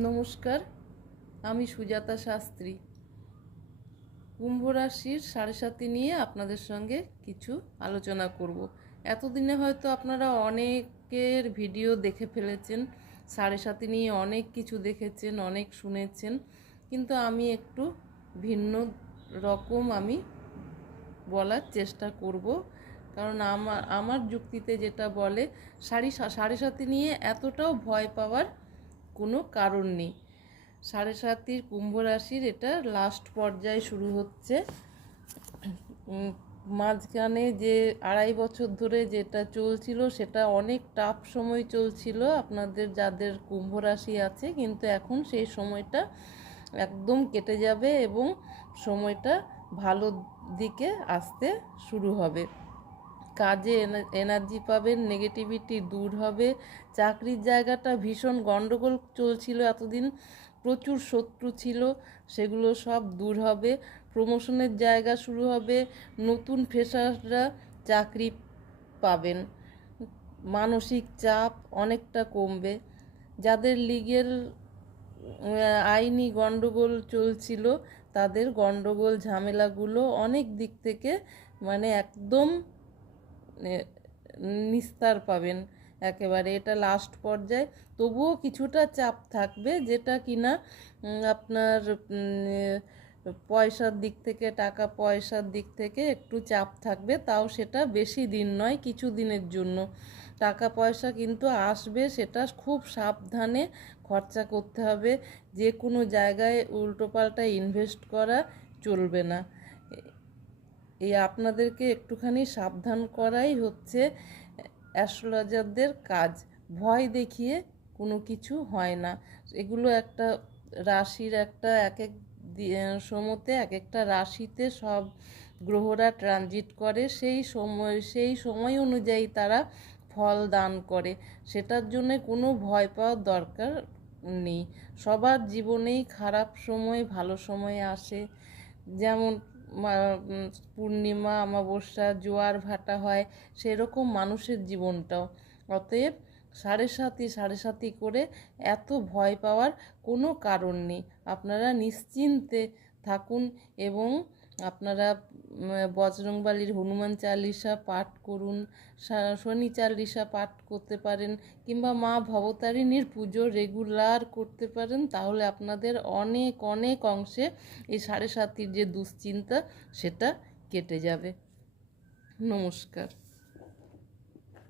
নমস্কার, আমি সুজাতা শাস্ত্রী। কুম্ভ রাশির সাড়ে সাতি নিয়ে আপনাদের সঙ্গে কিছু আলোচনা করব। এতদিনে হয়তো আপনারা অনেকের ভিডিও দেখে ফেলেছেন, সাড়ে সাতি নিয়ে অনেক কিছু দেখেছেন, অনেক শুনেছেন, কিন্তু আমি একটু ভিন্ন রকম বলার চেষ্টা করব। কারণ আমার যুক্তিতে যেটা বলে, সাড়ে সাতি নিয়ে এতটাও ভয় পাওয়ার কোনো কারণ নেই। সাড়ে সাতির কুম্ভ রাশির এটা লাস্ট পর্যায়ে শুরু হচ্ছে। মাঝখানে যে 2.5 বছর ধরে যেটা চলছিল সেটা অনেক টাফ সময় চলছিল আপনাদের যাদের কুম্ভ রাশি আছে, কিন্তু এখন সেই সময়টা একদম কেটে যাবে এবং সময়টা ভালো দিকে আসতে শুরু হবে। কাজে এনার্জি পাবেন, নেগেটিভিটি দূর হবে। চাকরির জায়গাটা ভীষণ গণ্ডগোল চলছিল এতদিন, প্রচুর শত্রু ছিল, সেগুলো সব দূর হবে। প্রমোশনের জায়গা শুরু হবে, নতুন ফ্রেশাররা চাকরি পাবেন। মানসিক চাপ অনেকটা কমবে। যাদের লিগেল আইনি গণ্ডগোল চলছিল তাদের গণ্ডগোল ঝামেলাগুলো অনেক দিক থেকে একদম নিস্তার পাবেন একেবারে। এটা লাস্ট পর্যায়ে, তবুও কিছুটা চাপ থাকবে, যেটা কিনা আপনার পয়সার দিক থেকে, টাকা পয়সার দিক থেকে একটু চাপ থাকবে, তাও সেটা বেশি দিন নয়, কিছু দিনের জন্য। টাকা পয়সা কিন্তু আসবে, সেটা খুব সাবধানে খরচা করতে হবে। যে কোনো জায়গায় উল্টোপাল্টা ইনভেস্ট করা চলবে না। এই আপনাদেরকে একটুখানি সাবধান করাই হচ্ছে অ্যাস্ট্রোলজারদের কাজ। ভয় দেখিয়ে কোনো কিছু হয় না। এগুলো একটা রাশির এক এক সময়তে এক একটা রাশিতে সব গ্রহরা ট্রানজিট করে, সেই সময় অনুযায়ী তারা ফল দান করে। সেটার জন্য কোনো ভয় পাওয়ার দরকার নেই। সবার জীবনেই খারাপ সময় ভালো সময় আসে, যেমন পূর্ণিমা, অমাবস্যা, জোয়ার ভাটা হয়, সেরকম মানুষের জীবনটাও। অতএব সাড়ে সাতি করে এত ভয় পাওয়ার কোনো কারণ নেই। আপনারা নিশ্চিন্তে থাকুন এবং আপনারা বজরংবলীর হনুমান চালিসা পাঠ করুন, শনি চালিসা পাঠ করতে পারেন, কিংবা মা ভবতারিণীর পুজো রেগুলার করতে পারেন। তাহলে আপনাদের অনেক অনেক অংশে এই সাড়ে সাতির যে দুশ্চিন্তা সেটা কেটে যাবে। নমস্কার।